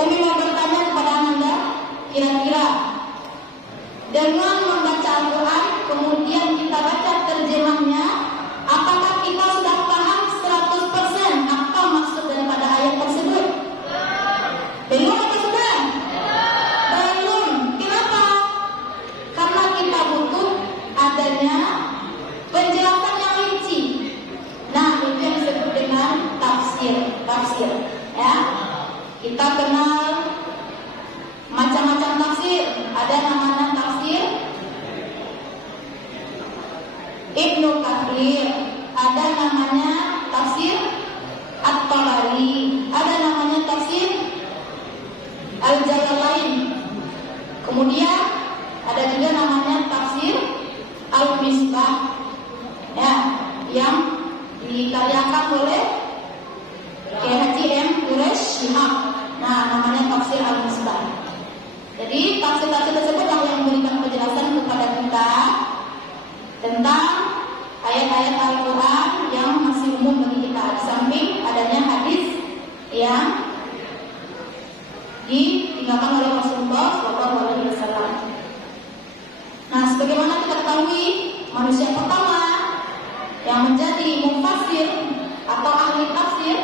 Umi mau bertanya kepada Anda, kira-kira dengan membaca Al-Quran kemudian kita baca terjemahnya, apakah kita sudah paham 100% apa maksud daripada ayat tersebut? Belum atau sudah? Belum. Kenapa? Karena kita butuh adanya penjelasan yang rinci. Nah, itu yang disebut dengan tafsir. Ya, kita kenal macam-macam tafsir. Ada namanya tafsir Ibnu Katsir, ada namanya tafsir At-Tabari, ada namanya tafsir Al-Jalalain. Kemudian ada juga namanya tafsir Al-Misbah, ya, yang dikaryakan oleh Kiai Haji M. Quraish Shihab. Nah, namanya tafsir Al-Misbah. Jadi tafsir-tafsir tersebut yang memberikan penjelasan kepada kita tentang ayat-ayat Al-Quran yang masih umum bagi kita. Di samping adanya hadis yang ditinggalkan oleh Rasulullah SAW. Nah, sebagaimana kita ketahui, manusia pertama yang menjadi mufassir atau ahli tafsir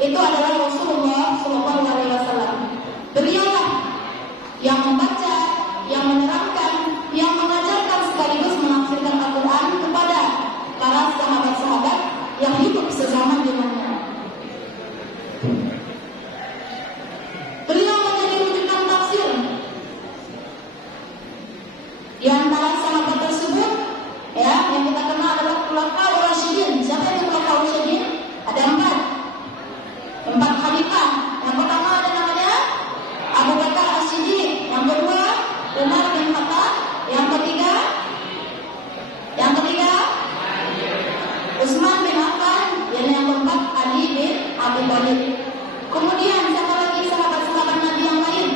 itu adalah Rasulullah SAW. Beliaulah yang membaca, yang menerangkan, yang mengajarkan sekaligus menafsirkan Al-Quran kepada para sahabat-sahabat yang hidup sezaman dengannya. Beliau menjadi rujukan tafsir. Di antara sahabat tersebut, ya, yang kita kenal adalah Khulafaur Rasyidin. Siapa itu Khulafaur Rasyidin? Ada 4 khalifah. Yang pertama ada namanya Abu Bakar As-Siddiq, yang kedua Umar bin Khattab, yang ketiga Utsman bin Affan, dan yang keempat Ali bin Abi Thalib. Kemudian siapa lagi sahabat-sahabat Nabi yang lain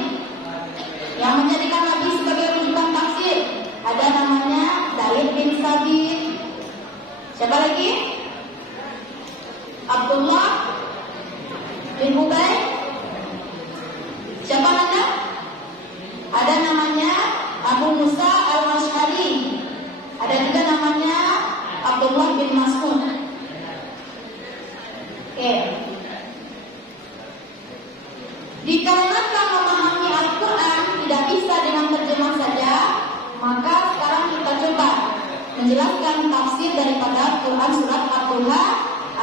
yang menjadikan Nabi sebagai rujukan tafsir? Ada namanya Zaid bin Sabit. Siapa lagi? Abdullah bin Ubay. Siapa anda? Ada namanya Abu Musa Al-Asy'ari. Ada juga namanya Abdullah bin Mas'ud. Oke. Dikarenakan memahami Al-Quran tidak bisa dengan terjemah saja, maka sekarang kita coba menjelaskan tafsir daripada Quran surat Al-Duha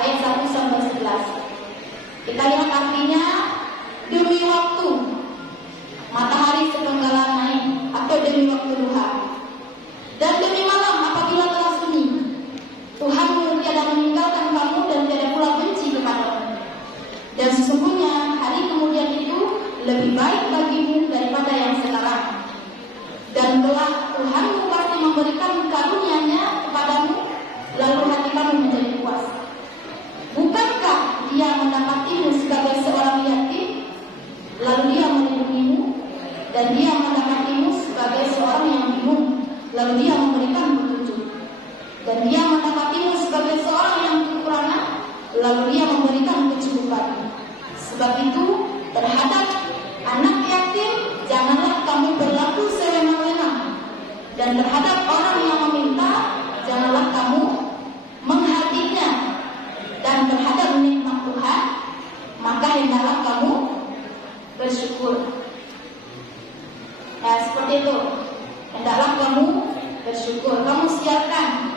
ayat 1 sampai 11. Kita lihat artinya. Demi waktu matahari sepenggalan naik, atau demi waktu duha, dan demi malam apabila telah sunyi, Tuhanmu tiada meninggalkan kamu dan tiada pula benci kepadamu. Dan sesungguhnya hari kemudian itu lebih baik bagimu daripada yang sekarang. Dan telah Tuhanmu pasti memberikan karunia-Nya kepadamu, lalu hati kamu menjadi puas. Bukankah Dia mendapatimu sebagai seorang yatim, lalu Dia melindungimu, dan Dia mendapatimu sebagai seorang yang bingung, lalu Dia memberikan petunjuk. Dan Dia mendapatimu sebagai seorang yang kekurangan, lalu Dia memberikan kecukupan. Sebab itu, terhadap anak yatim janganlah kamu berlaku sewenang-wenang, dan terhadap orang yang meminta janganlah kamu menghatinya, dan terhadap nikmat Tuhan maka hendaklah kamu bersyukur. Nah, seperti itu. Hendaklah kamu bersyukur. Kamu siapkan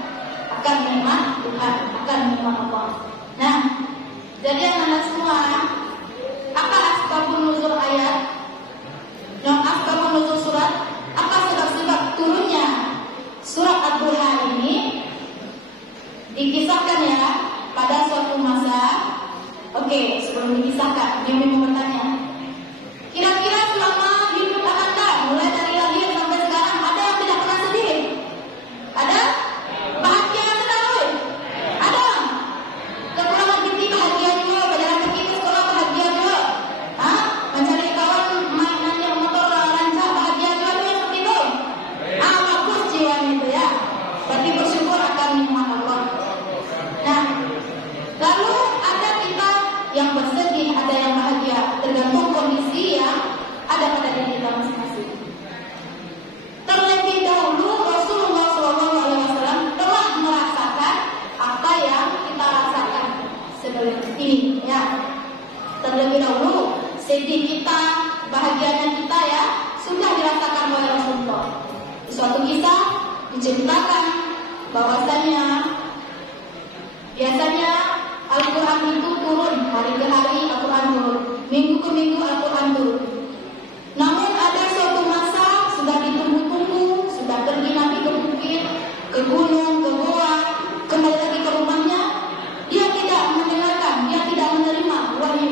akan nikmat Tuhan, akan nikmat Allah. Nah, jadi anak-anak semua, apa asbabun nuzul ayat? Asbabun nuzul surat? Apa sebab-sebab turunnya surat Ad-Duha ini? Dikisahkan ya pada suatu masa. Oke, sebelum dikisahkan, Mimi mau bertanya. Kira-kira selama hidup Anda, mulai dari lahir sampai sekarang, ada yang tidak pernah sedih? Ada? Bahagia sedang? Ada? Kekurangan gigi bahagia juga, berjalan kaki ke sekolah bahagia juga. Mencari kawan mainannya motor rancak bahagia juga tuh seperti itu. Bagus jiwanya itu ya. Berarti bersyukur akan nikmat Allah. Nah, lalu ada kita yang bersedih, ada yang bahagia, tergantung kondisi yang ada pada diri kita masing-masing. Terlebih dahulu Rasulullah SAW telah merasakan apa yang kita rasakan sebelum ini, ya. Terlebih dahulu sedih kita, bahagianya kita ya sudah dirasakan oleh Rasulullah. Di suatu kisah diceritakan bahwasanya biasanya Al-Quran itu turun, hari ke hari Al-Quran turun, minggu ke minggu Al-Quran turun. Namun ada suatu masa sudah ditunggu-tunggu, sudah pergi Nabi ke bukit, ke gunung, ke goa, kembali lagi ke rumahnya, dia tidak mendengarkan, dia tidak menerima wahyu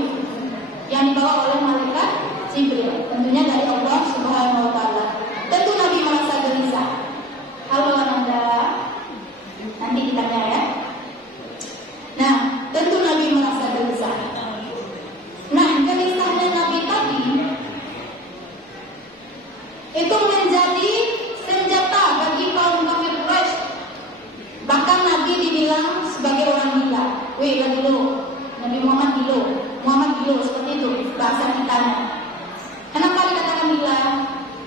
yang dibawa oleh malaikat Jibril, tentunya dari Allah Subhanahu wa Ta'ala. Tentu Nabi merasa gelisah. Halo Anda, nanti ditanya ya. Nah, tentu Nabi merasa gelisah. Nah, gelisahnya Nabi tadi dibilang sebagai orang gila. Weh, lagi lo, Nabi Muhammad gilo, seperti itu bahasa kitanya. Kenapa dikatakan gila?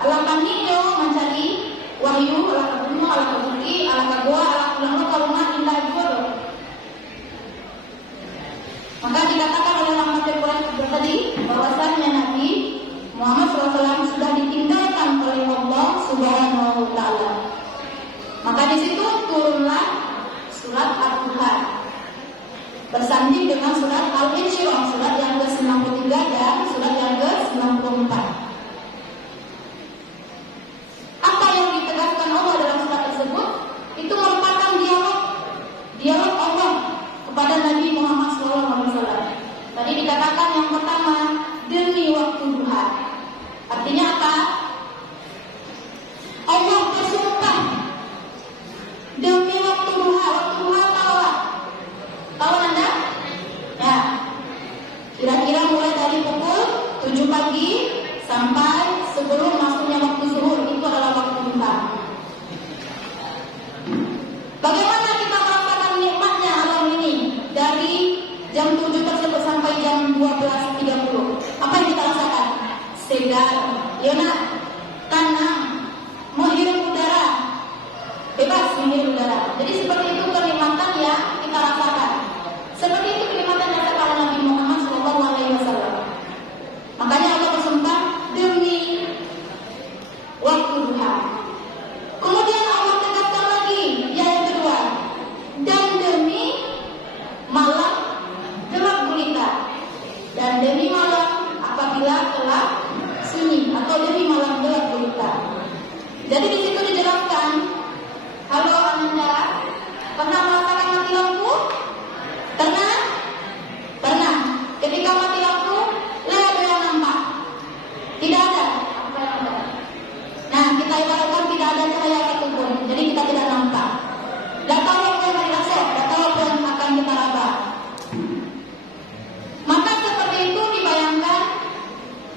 Ala panino mencari wahyu, ala kabuno, ala kabuki, ala kagoa, ala pulang lo kalungan indah jodoh. Maka dikatakan oleh ulama Quraisy tadi bahwasanya Nabi Muhammad SAW sudah ditinggalkan oleh Allah Subhanahu wa Ta'ala. Maka di situ turunlah surat Al-Duha bersanding dengan surat Al-Insyirah, surat yang ke-93 dan surat yang ke-94. Apa yang ditegaskan Allah dalam surat tersebut? Itu merupakan dialog Allah kepada Nabi Muhammad SAW. Tadi dikatakan yang pertama, demi waktu duha. Artinya apa? Allah bersumpah demi waktu duha. Waktu duha tahu Anda? Ya. Kira-kira mulai dari pukul 7 pagi sampai sebelum masuknya waktu zuhur, itu adalah waktu duha. Bagaimana kita merasakan nikmatnya alam ini dari jam 7 tersebut sampai jam 12.30? Apa yang kita rasakan? Segar, tanam, menghirup udara, bebas menghirup udara. Jadi seperti itu kenikmatan yang kita rasakan. Seperti itu kenikmatan yang dirasakan Nabi Muhammad SAW. Makanya Allah bersumpah demi waktu duha. Kemudian Allah tegaskan lagi yang kedua, dan demi malam gelap gulita, dan demi malam apabila telah sunyi, atau demi malam gelap gulita. Jadi di situ dijelaskan, halo Anda, pernah merasakan mati lampu? Pernah. Ketika mati lampu, lah ada yang nampak? Tidak ada. Apa yang ada? Nah, kita ibaratkan tidak ada cahaya satupun, jadi kita tidak nampak. Tidak tahu apa yang dirasa, tidak tahu apa yang akan kita raba. Maka seperti itu dibayangkan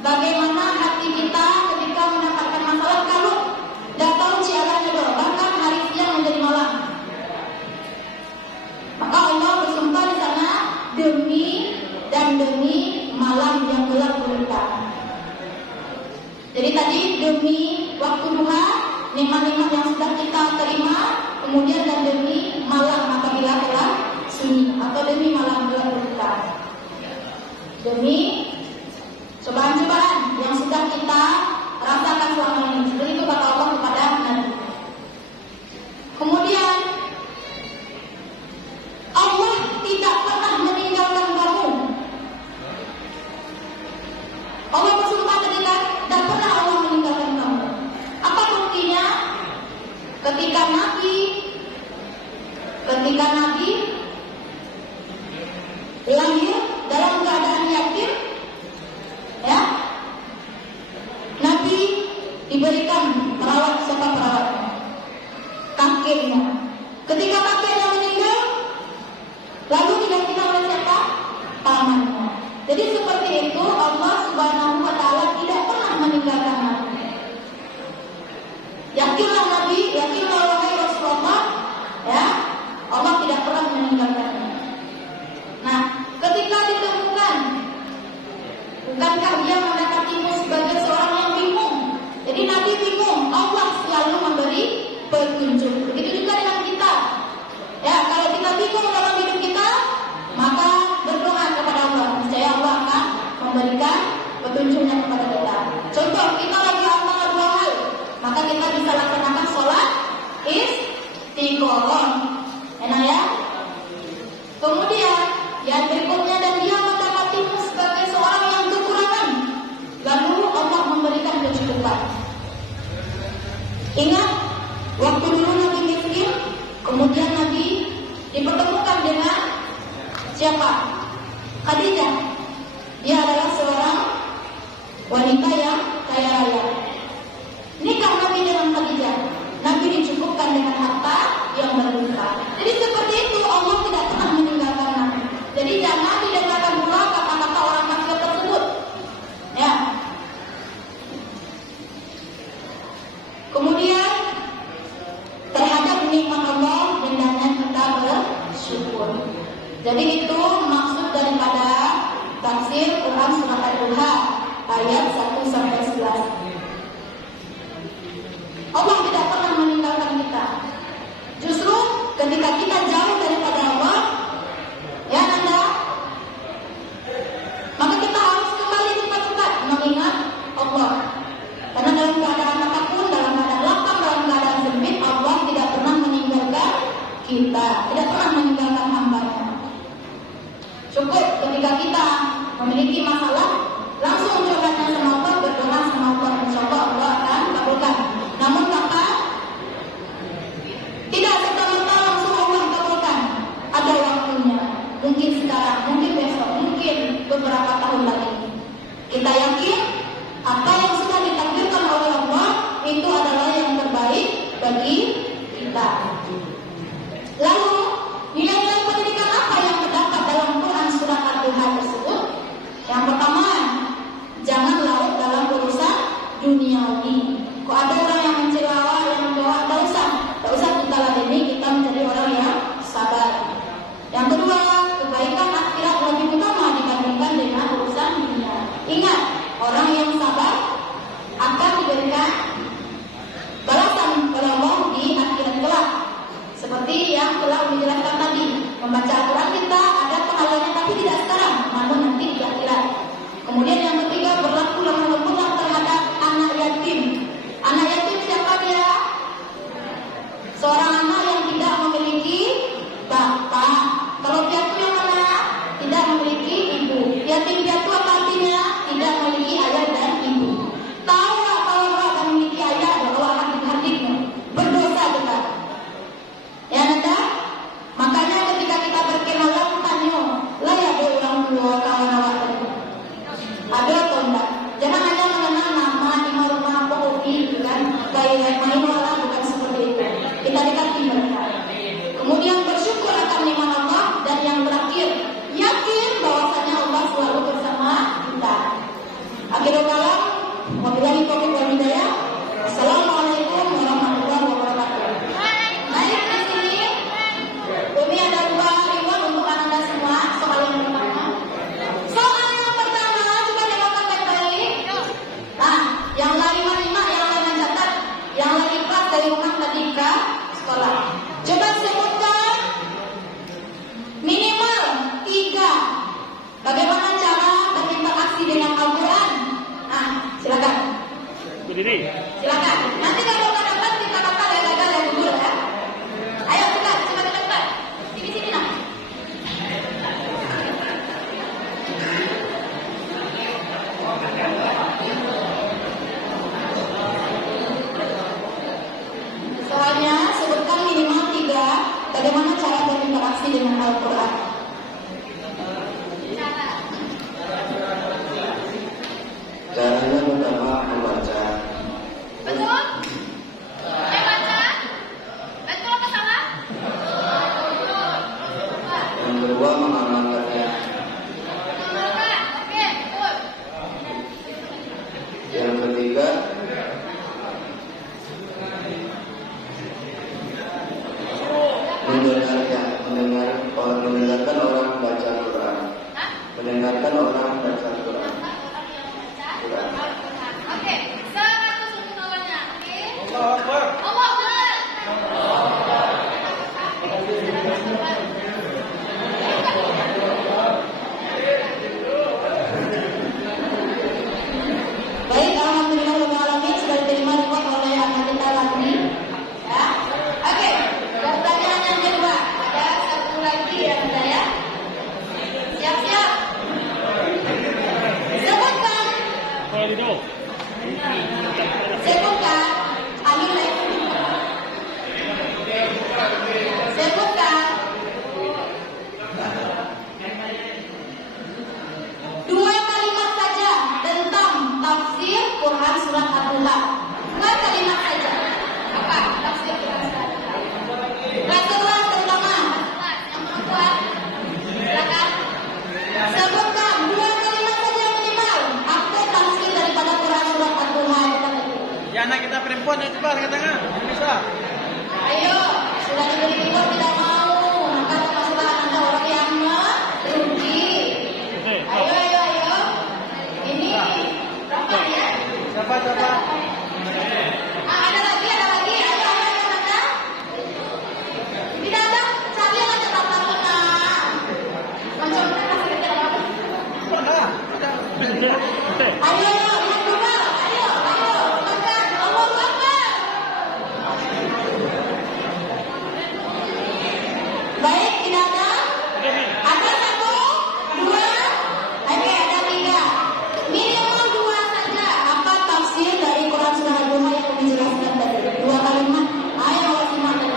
bagaimana hati kita ketika mendapatkan masalah kalau tidak tahu ciaranya doh, bahkan hari siang menjadi malam. Maka Allah bersumpah di sana demi malam yang gelap gulita. Jadi tadi demi waktu duha, nikmat-nikmat yang sudah kita terima, kemudian dan demi malam apabila telah sunyi, atau demi malam gelap gulita. Demi cobaan-cobaan yang sudah kita rasakan selama ini. Seperti itu kata Allah kepada Nabi. Kemudian Allah tidak pernah meninggalkan kamu. Allah bersumpah tadi kan, tidak pernah Allah meninggalkan kamu. Apa buktinya? Ketika Nabi lahir dalam keadaan yatim, ya, Nabi diberikan perawat. Siapa perawatnya? Kakeknya. Ketika kakeknya meninggal, lalu digantikan oleh siapa? Pamannya. Jadi seperti itu Allah Subhanahu wa Ta'ala tidak pernah meninggalkan Nabi. Yakinlah Nabi, yakinlah wahai Rasulullah, ya, Allah tidak pernah meninggalkannya. Nah, ketika ditemukan, bukankah dia mendapatimu sebagai seorang yang bingung? Jadi Nabi bingung, Allah selalu memberi petunjuk. Begitu juga dengan kita. Ya, kalau kita bingung dalam hidup kita, maka berdoa kepada Allah. Niscaya Allah akan memberikan petunjuknya kepada kita. Contoh, kita lagi antara dua hal, maka kita bisa laksanakan sholat istiqoroh. Enak ya? Kemudian yang berikutnya, dan dia mendapatimu sebagai seorang yang kekurangan, lalu Allah memberikan kecukupan. Ingat, waktu dulu Nabi miskin, kemudian Nabi dipertemukan dengan siapa? Khadijah. Dia adalah seorang wanita yang kaya raya. Nikah Nabi dengan Khadijah. Nabi dicukupkan dengan harta yang berlimpah. Jadi seperti itu Allah tidak pernah meninggalkan Nabi. Jadi jangan didengarkan pula kata-kata orang kafir tersebut. Ya. Kemudian terhadap nikmat Allah hendaknya kita bersyukur. bersyukur. Jadi itu maksud daripada tafsir Quran Surat Ad-Duha ayat 1 sampai 11. Allah tidak pernah meninggalkan kita. Justru ketika kita jauh daripada Allah, ya Nanda, maka kita harus kembali cepat-cepat mengingat Allah. Karena dalam keadaan apapun, dalam keadaan lapang, dalam keadaan sempit, Allah tidak pernah meninggalkan kita, tidak pernah meninggalkan hamba-Nya. Cukup ketika kita memiliki masalah, langsung curhatnya sama Allah, berdoa sama Allah, insyaallah Allah akan kabulkan. Namun kata tidak serta-merta langsung Allah kabulkan. Ada waktunya. Mungkin sekarang, mungkin besok, mungkin beberapa tahun lagi. Kita yakin apa yang sudah ditakdirkan oleh Allah itu adalah yang terbaik bagi kita. Lalu nilai-nilai pendidikan apa yang terdapat dalam Quran Surat Ad-Duha tersebut? Yang pertama, jangan larut dalam urusan duniawi. Kok ada orang yang mencela, yang membawa, tak usah kita ladeni, kita menjadi orang yang sabar. Yang kedua, kebaikan akhirat lebih utama dibandingkan dengan urusan dunia. Ingat, orang yang sabar akan diberikan balasan oleh Allah di akhirat kelak. Seperti yang telah dijelaskan tadi, membaca Al-Quran kita ada pahalanya tapi tidak sekarang, namun nanti di akhirat. Kemudian yang ketiga, berlaku lemah lembut terhadap anak yatim. Anak yatim siapa dia? Seorang anak yang tidak memiliki bapak. Kalau piatu yang mana? Tidak memiliki ibu. Yatim piatu apa artinya? Tidak memiliki ayah dan ibu. Tahu tak kalau tidak memiliki ayah bahwa adik-adikmu berdosa juga. Ya Nanda? Makanya ketika kita berkenalan tanya, lah ya ada orang tua kawan awak tadi. Ada atau enggak? Jangan hanya mengenal nama, lima rumah, apa hobi, gitu kan? Kayak main orang bukan seperti itu. Kita dekati mereka. Kemudian bersyukur akan nikmat Allah, dan yang terakhir yakin bahwasanya Allah selalu bersama kita. Akhirul kalam, wabillahi taufiq wal hidayah. Assalamualaikum warahmatullahi wabarakatuh. Baik, di sini Umi ada 2 ribuan untuk Anda semua. Soal yang pertama. Soal yang pertama, coba dengarkan baik-baik. Nah, yang lari lima, yang lain catat, yang lagi kelas dari rumah tadi ke sekolah. Coba sebutkan minimal 3 bagaimana cara berinteraksi dengan Al-Quran. Nah, silakan. Berdiri. Silakan. Nanti kalau nggak dapat kita kata ya gagal ya gugur ya. Ayo cepat. Sini nak. Soalnya sebutkan minimal 3 bagaimana cara berinteraksi dengan Al-Quran. Caranya pertama membaca. Betul? Saya baca. Betul apa salah? Yang kedua mengamalkannya. Mengamalkan. Oke, betul. Yang ketiga mendengarkan orang baca Quran. Mendengarkan orang baca Quran. Oke, 100 untuk lawannya. Oke. Allahu Akbar. Allah Akbar. Baik, alhamdulillah alamin sudah diterima report oleh anak kita lagi. Ya. Oke, pertanyaan yang kedua. Ada satu lagi ya, saya. Siap-siap. Sebutkan. Sebutkan. Ayo. Sebutkan. 2 kalimat saja tentang tafsir Quran Surat Ad-Duha. 2 kalimat saja. Apa tafsir Quran Surat Ad-Duha? Rasulullah terutama. Yang perempuan. Silakan. Sebutkan 2 kalimat saja minimal. Apa tafsir daripada Quran Surat Ad-Duha itu? Ya anak kita perempuan ya cepat angkat tangan. Bisa. Ayo, sudah diberi reward tidak mau. Maka masuklah anak Coba. Ada lagi, ada. Tidak ada, saya yang ada apa-apa. Macam mana kita dapat? Mana? Ayo, yang dua. Ayo, makan. Allahu Akbar. Baik, tidak ada. Ada 1, 2, oke, ada 3. Minimal 2 saja. Apa tafsir dari Quran surah Al-Duha yang dijelaskan tadi? 2 kalimat. Ayo, simak tadi.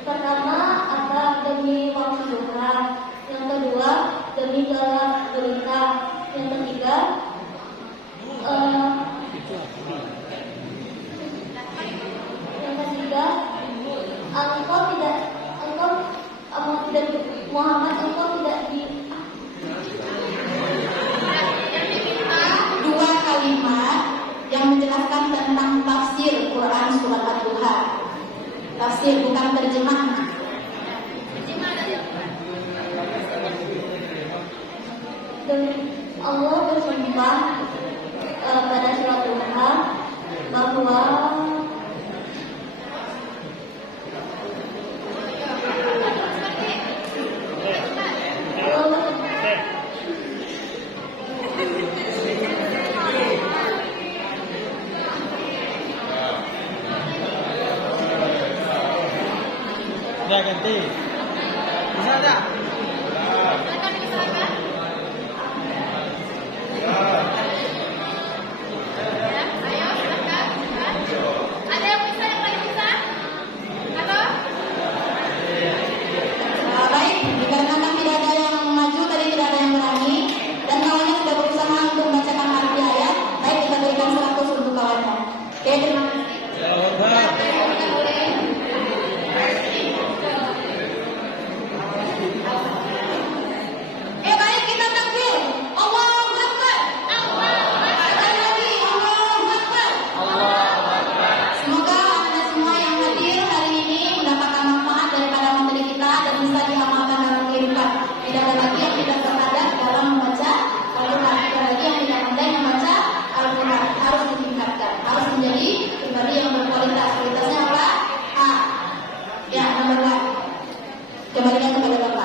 Pertama ada demi waktu duha, yang kedua demi gelap gulita, yang ketiga Muhammad engkau tidak di 2 kalimat yang menjelaskan tentang tafsir Quran surat Al-Duha. Tafsir bukan terjemah. Dan Allah bersumpah pada surat Al-Duha bahwa Udah ganti. Bisa ada? baik, dikarenakan tidak ada yang maju tadi, tidak ada yang berani, dan kawannya sudah berusaha untuk membacakan arti ayat. Baik, kita berikan 100 untuk kawannya. Oke, terima kasih. Baik, kita takbir. Allahu Akbar. Sekali lagi, Allahu Akbar. Semoga anda semua yang hadir hari ini mendapatkan manfaat daripada materi kita dan bisa diamalkan dalam kehidupan. Tidak ada lagi yang tidak terhadap dalam membaca Al-Quran. Tidak ada lagi yang tidak pandai membaca Al-Quran. Harus ditingkatkan. Harus menjadi pribadi yang berkualitas. Kualitasnya apa? A. Ya, nomor 1. Kembalikan kepada Bapak.